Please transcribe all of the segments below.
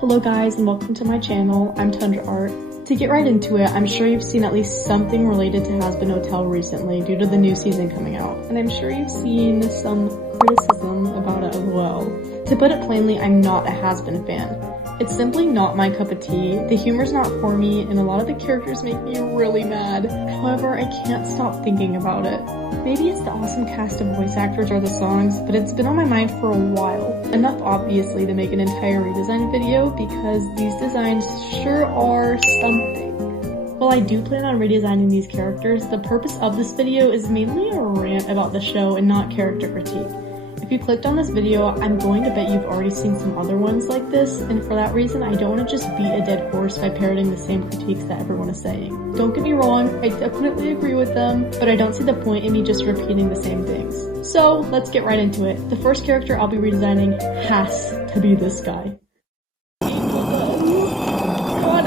Hello guys and welcome to my channel. I'm Tundra Art. To get right into it, I'm sure you've seen at least something related to Hazbin Hotel recently due to the new season coming out. And I'm sure you've seen some criticism about it as well. To put it plainly, I'm not a Hazbin fan. It's simply not my cup of tea. The humor's not for me and a lot of the characters make me really mad. However, I can't stop thinking about it. Maybe it's the awesome cast of voice actors or the songs, but it's been on my mind for a while. Enough obviously to make an entire redesign video because these designs sure are something. While I do plan on redesigning these characters, the purpose of this video is mainly a rant about the show and not character critique. If you clicked on this video, I'm going to bet you've already seen some other ones like this, and for that reason, I don't want to just beat a dead horse by parroting the same critiques that everyone is saying. Don't get me wrong, I definitely agree with them, but I don't see the point in me just repeating the same things. So, let's get right into it. The first character I'll be redesigning has to be this guy.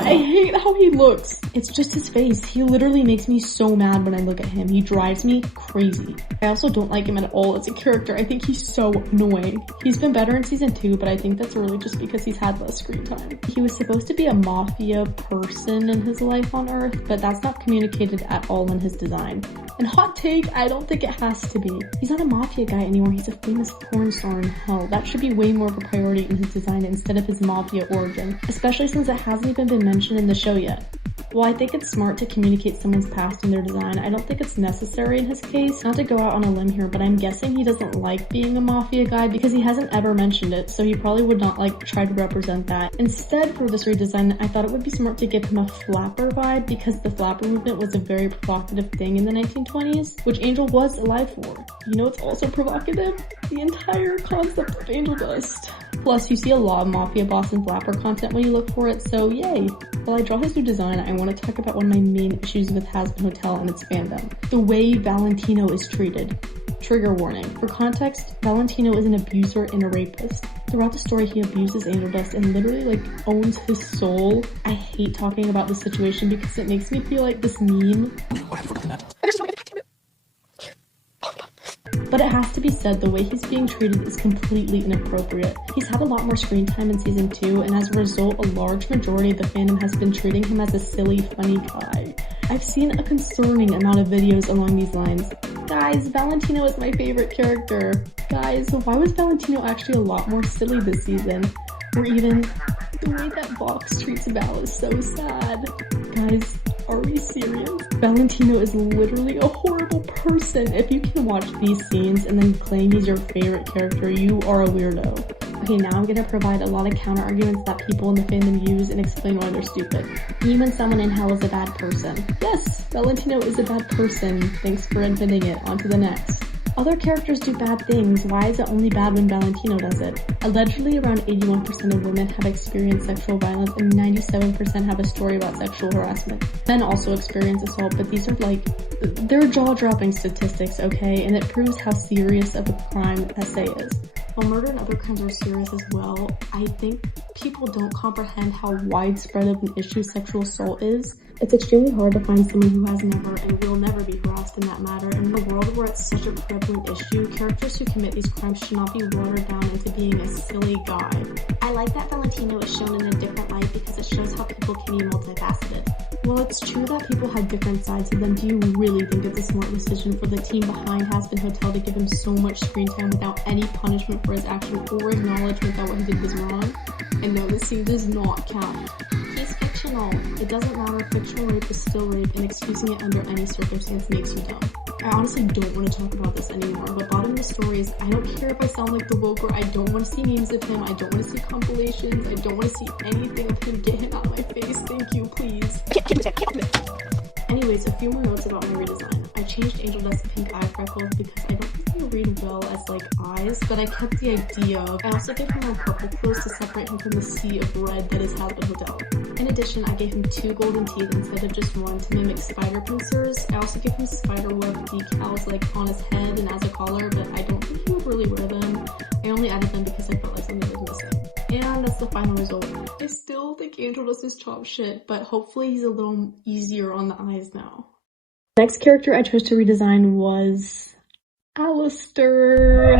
I hate how he looks. It's just his face. He literally makes me so mad when I look at him. He drives me crazy. I also don't like him at all as a character. I think he's so annoying. He's been better in season 2, but I think that's really just because he's had less screen time. He was supposed to be a mafia person in his life on Earth, but that's not communicated at all in his design. And hot take, I don't think it has to be. He's not a mafia guy anymore. He's a famous porn star in hell. That should be way more of a priority in his design instead of his mafia origin, especially since it hasn't even been mentioned in the show yet. While I think it's smart to communicate someone's past in their design, I don't think it's necessary in his case. Not to go out on a limb here, but I'm guessing he doesn't like being a mafia guy because he hasn't ever mentioned it, so he probably would not like try to represent that. Instead, for this redesign, I thought it would be smart to give him a flapper vibe because the flapper movement was a very provocative thing in the 1920s, which Angel was alive for. You know what's also provocative? The entire concept of angel dust. Plus, you see a lot of Mafia Boss and Flapper content when you look for it, so yay! While I draw his new design, I want to talk about one of my main issues with Hazbin Hotel and its fandom. The way Valentino is treated. Trigger warning. For context, Valentino is an abuser and a rapist. Throughout the story, he abuses Angel Dust and literally owns his soul. I hate talking about this situation because it makes me feel like this meme. But it has to be said, the way he's being treated is completely inappropriate. He's had a lot more screen time in season 2, and as a result, a large majority of the fandom has been treating him as a silly, funny guy. I've seen a concerning amount of videos along these lines. Guys, Valentino is my favorite character. Guys, why was Valentino actually a lot more silly this season? Or even, the way that Vox treats Val is so sad. Guys, are we serious? Valentino is literally a horrible person. If you can watch these scenes and then claim he's your favorite character, you are a weirdo. Okay, now I'm gonna provide a lot of counter arguments that people in the fandom use and explain why they're stupid. Even someone in hell is a bad person. Yes, Valentino is a bad person. Thanks for admitting it. On to the next. Other characters do bad things. Why is it only bad when Valentino does it? Allegedly, around 81% of women have experienced sexual violence and 97% have a story about sexual harassment. Men also experience assault, but these are they're jaw-dropping statistics, okay? And it proves how serious of a crime SA is. While murder and other crimes are serious as well, I think people don't comprehend how widespread of an issue sexual assault is. It's extremely hard to find someone who has never and will never be harassed in that matter, and in a world where it's such a prevalent issue, characters who commit these crimes should not be watered down into being a silly guy. I like that Valentino is shown in a different light because it shows how people can be multifaceted. While it's true that people have different sides to them, do you really think it's a smart decision for the team behind Hazbin Hotel to give him so much screen time without any punishment for his action or acknowledgement that what he did was wrong? And no, this scene does not count. He's fictional. It doesn't matter, fictional rape is still rape, and excusing it under any circumstance makes you dumb. I honestly don't want to talk about this anymore, but bottom of the story is, I don't care if I sound like the woke, or I don't want to see memes of him, I don't want to see compilations, I don't want to see anything of him. Get him out of my face, thank you, please. Anyways, a few more notes about my redesign. I changed Angel Dust's pink eye freckles because I don't think they read well as eyes, but I kept the idea of. I also gave him more purple clothes to separate him from the sea of red that is Hazbin Hotel. In addition, I gave him 2 golden teeth instead of just 1 to mimic spider pincers. I also gave him spider web decals on his head and as a collar, but I don't think he would really wear them. I only added them because I felt like something was missing. And that's the final result. I still think Angel Dust is top shit, but hopefully he's a little easier on the eyes now. Next character I chose to redesign was Alistair.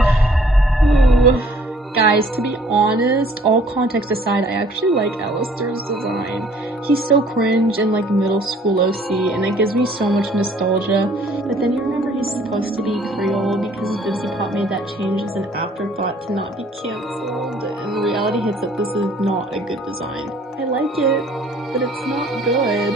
Ooh. Guys, to be honest, all context aside, I actually like Alistair's design. He's so cringe and like middle school OC, and it gives me so much nostalgia. But then you remember he's supposed to be Creole because Busy Pop made that change as an afterthought to not be cancelled, and reality hits that this is not a good design. I like it, but it's not good.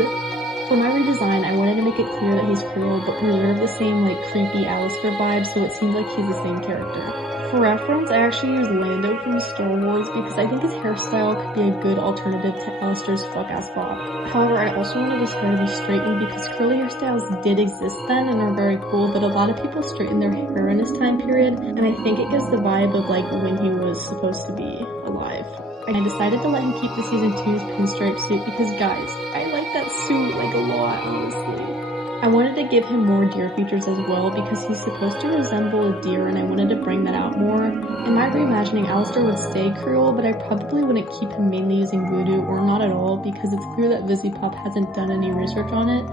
For my redesign, I wanted to make it clear that he's Creole, but preserve the same like creepy Alistair vibe so it seems like he's the same character. For reference, I actually used Lando from Star Wars because I think his hairstyle could be a good alternative to Alistair's fuck-ass bob. However, I also wanted his hair to be straightened because curly hairstyles did exist then and are very cool, but a lot of people straighten their hair in this time period, and I think it gives the vibe of like when he was supposed to be alive. I decided to let him keep the season 2's pinstripe suit because, guys, I like that suit like a lot, honestly. I wanted to give him more deer features as well because he's supposed to resemble a deer and I wanted to bring that out more. In my reimagining, Alistair would stay Creole, but I probably wouldn't keep him mainly using voodoo or not at all because it's clear that Busy Pop hasn't done any research on it.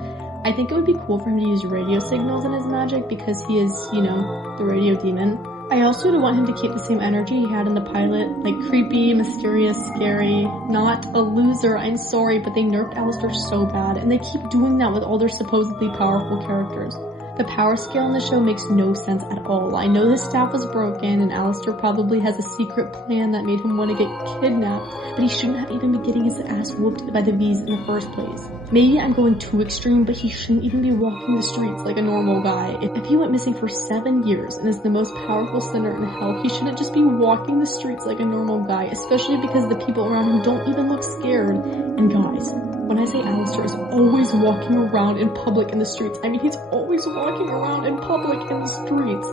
I think it would be cool for him to use radio signals in his magic because he is, you know, the radio demon. I also would want him to keep the same energy he had in the pilot, like creepy, mysterious, scary, not a loser, I'm sorry, but they nerfed Alistair so bad, and they keep doing that with all their supposedly powerful characters. The power scale in the show makes no sense at all. I know his staff was broken, and Alistair probably has a secret plan that made him want to get kidnapped, but he shouldn't have even been getting his ass whooped by the V's in the first place. Maybe I'm going too extreme, but he shouldn't even be walking the streets like a normal guy. If he went missing for 7 years and is the most powerful sinner in hell, he shouldn't just be walking the streets like a normal guy, especially because the people around him don't even look scared. And guys, when I say Alistair is always walking around in public in the streets, I mean he's always walking around in public in the streets.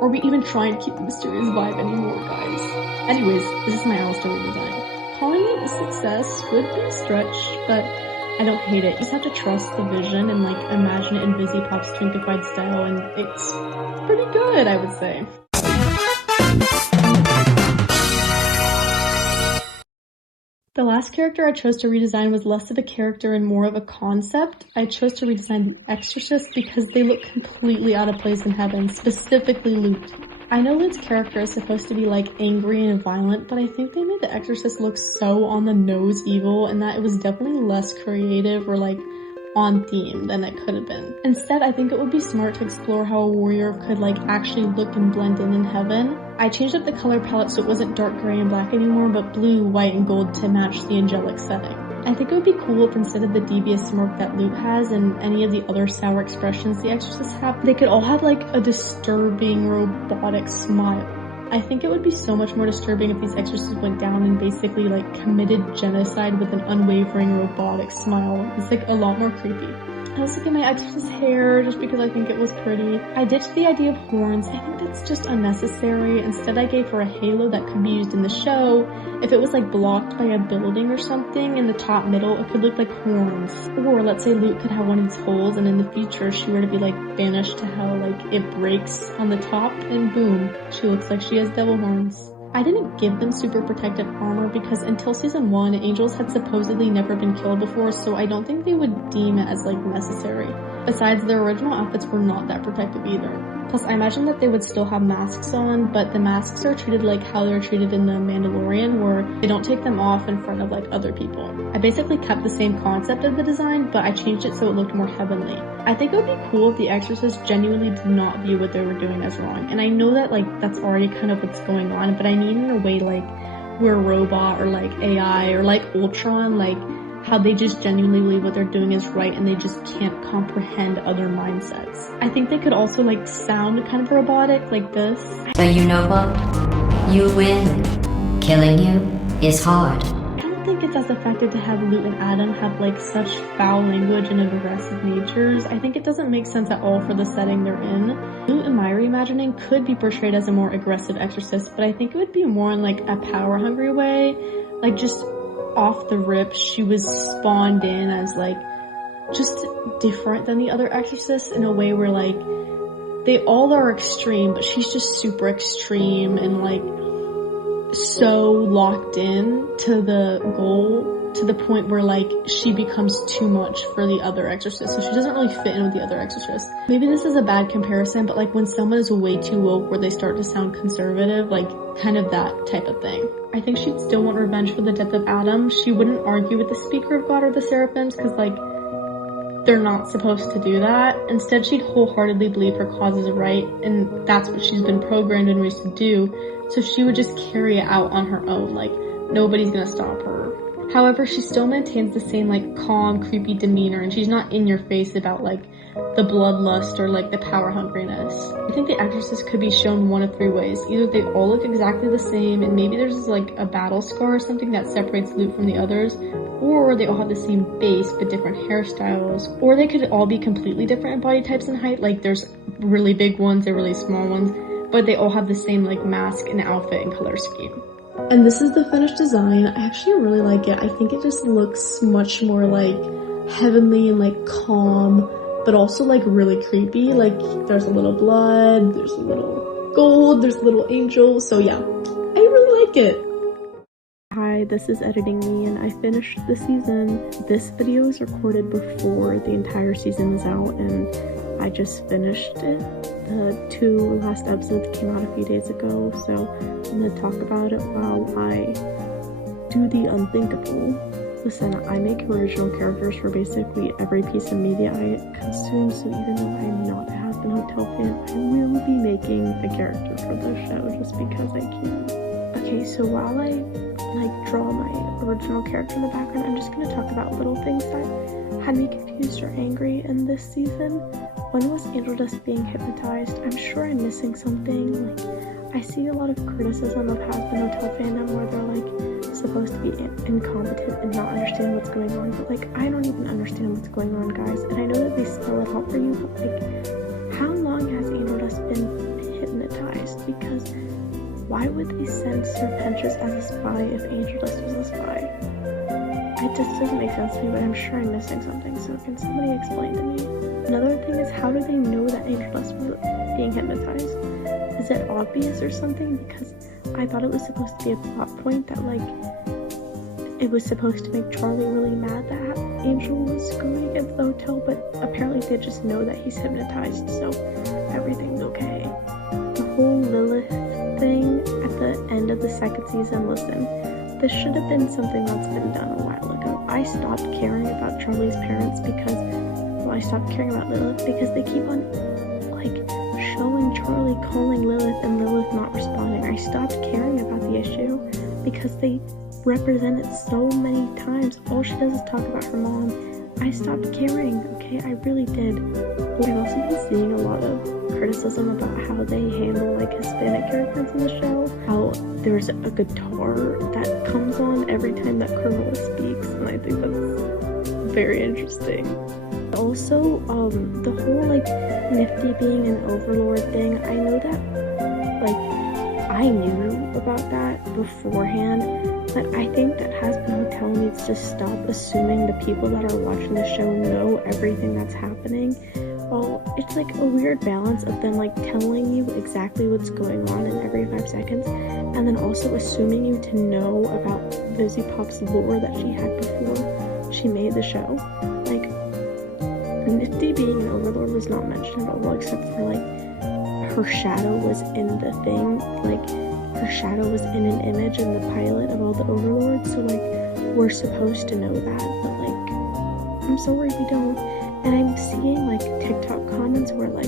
Are we even trying to keep the mysterious vibe anymore, guys? Anyways, this is my Alistair redesign. Calling it a success would be a stretch, but I don't hate it. You just have to trust the vision and like imagine it in Busy Pop's twinkified style, and it's pretty good, I would say. The last character I chose to redesign was less of a character and more of a concept. I chose to redesign the Exorcist because they look completely out of place in heaven, specifically Luke. I know Luke's character is supposed to be like angry and violent, but I think they made the Exorcist look so on the nose evil and that it was definitely less creative or like on theme than it could have been. Instead, I think it would be smart to explore how a warrior could like actually look and blend in heaven. I changed up the color palette so it wasn't dark gray and black anymore, but blue, white, and gold to match the angelic setting. I think it would be cool if instead of the devious smirk that Luke has and any of the other sour expressions the Exorcists have, they could all have like a disturbing robotic smile. I think it would be so much more disturbing if these exorcists went down and basically like committed genocide with an unwavering robotic smile. It's like a lot more creepy. I was looking at my exorcist hair just because I think it was pretty. I ditched the idea of horns. I think that's just unnecessary. Instead, I gave her a halo that could be used in the show. If it was like blocked by a building or something in the top middle, it could look like horns. Or let's say Luke could have one of these holes and in the future she were to be like banished to hell, like it breaks on the top and boom, she looks like she has devil horns. I didn't give them super protective armor because until season 1, angels had supposedly never been killed before, so I don't think they would deem it as like necessary. Besides, their original outfits were not that protective either. Plus, I imagine that they would still have masks on, but the masks are treated like how they're treated in The Mandalorian, where they don't take them off in front of like other people. I basically kept the same concept of the design, but I changed it so it looked more heavenly. I think it would be cool if the exorcists genuinely did not view what they were doing as wrong, and I know that like that's already kind of what's going on, but I mean in a way like we're a robot or like AI or like Ultron, like how they just genuinely believe what they're doing is right and they just can't comprehend other mindsets. I think they could also like sound kind of robotic like this. But you know what? You win. Killing you is hard. I don't think it's as effective to have Luke and Adam have like such foul language and aggressive natures. I think it doesn't make sense at all for the setting they're in. Luke in my reimagining could be portrayed as a more aggressive exorcist, but I think it would be more in like a power hungry way. Like just off the rip, she was spawned in as like just different than the other exorcists in a way where like they all are extreme, but she's just super extreme and like so locked in to the goal to the point where like she becomes too much for the other exorcist, so she doesn't really fit in with the other exorcist. Maybe this is a bad comparison, but like when someone is way too woke where they start to sound conservative, like kind of that type of thing. I think she'd still want revenge for the death of Adam. She wouldn't argue with the speaker of God or the seraphims because like they're not supposed to do that. Instead, she'd wholeheartedly believe her cause is right, and that's what she's been programmed and raised to do, so she would just carry it out on her own, like nobody's gonna stop her. However, she still maintains the same like calm, creepy demeanor, and she's not in your face about like the bloodlust or like the power hungriness. I think the exorcist could be shown one of three ways. Either they all look exactly the same and maybe there's like a battle scar or something that separates Luke from the others, or they all have the same base but different hairstyles, or they could all be completely different in body types and height. Like there's really big ones and really small ones, but they all have the same like mask and outfit and color scheme. And this is the finished design. I actually really like it. I think it just looks much more like heavenly and like calm, but also like really creepy. Like there's a little blood, there's a little gold, there's a little angel. So yeah, I really like it. Hi, this is Editing Me, and I finished the season. This video was recorded before the entire season was out, and I just finished it. The 2 last episodes came out a few days ago, so I'm gonna talk about it while I do the unthinkable. Listen, I make original characters for basically every piece of media I consume, so even though I'm not a Hazbin Hotel fan, I will be making a character for the show just because I can. Okay, so while I draw my original character in the background, I'm just gonna talk about little things that had me confused or angry in this season. When was Angel Dust being hypnotized? I'm sure I'm missing something. Like, I see a lot of criticism of Hazbin Hotel fandom where they're like supposed to be incompetent and not understand what's going on, but like I don't even understand what's going on, guys. And I know that they spell it out for you, but like, how long has Angel Dust been hypnotized? Because why would they send Serpentius as a spy if Angel Dust was a spy? It just doesn't make sense to me, but I'm sure I'm missing something, so can somebody explain to me? Another thing is, how do they know that Angel Dust was being hypnotized? Is it obvious or something? Because I thought it was supposed to be a plot point that, like, it was supposed to make Charlie really mad that Angel was going against the hotel, but apparently they just know that he's hypnotized, so everything's okay. The whole Lilith thing at the end of the second season, listen, this should have been something that's been done a while ago. I stopped caring about Charlie's parents because, well, I stopped caring about Lilith because they keep on, like, showing Charlie calling Lilith and Lilith not responding. I stopped caring about the issue because they represent it so many times. All she does is talk about her mom. I stopped caring, okay? I really did. I've also been seeing a lot of criticism about how they handle like Hispanic characters in the show. How there's a guitar that comes on every time that Corolla speaks, and I think that's very interesting. Also, the whole like Nifty being an overlord thing, I know that like I knew about that beforehand, but I think that Hazbin Hotel needs to stop assuming the people that are watching the show know everything that's happening. Well, it's like a weird balance of them like telling you exactly what's going on in every 5 seconds, and then also assuming you to know about Lizzie Pop's lore that she had before she made the show. Like, Nifty being an overlord was not mentioned at all, except for like her shadow was in the thing, like her shadow was in an image in the pilot of all the overlords, so like we're supposed to know that, but like I'm sorry we don't. And I'm seeing like TikTok comments where like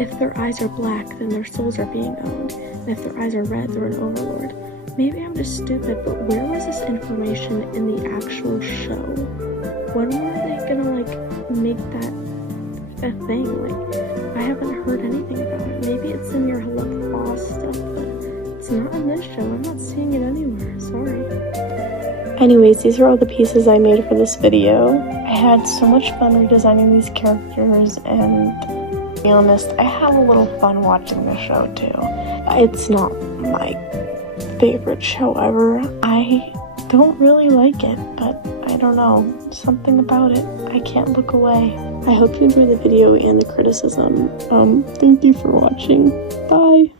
if their eyes are black then their souls are being owned, and if their eyes are red they're an overlord. Maybe I'm just stupid, but where was this information in the actual show? When were they gonna like make that a thing? Like, I haven't heard anything about it. Maybe it's in your Hello Boss stuff, but it's not in this show. I'm not seeing it anywhere. Sorry. Anyways, these are all the pieces I made for this video. I had so much fun redesigning these characters, and to be honest, I have a little fun watching this show too. It's not my favorite show ever. I don't really like it, but I don't know, something about it, I can't look away. I hope you enjoyed the video and the criticism. Thank you for watching. Bye.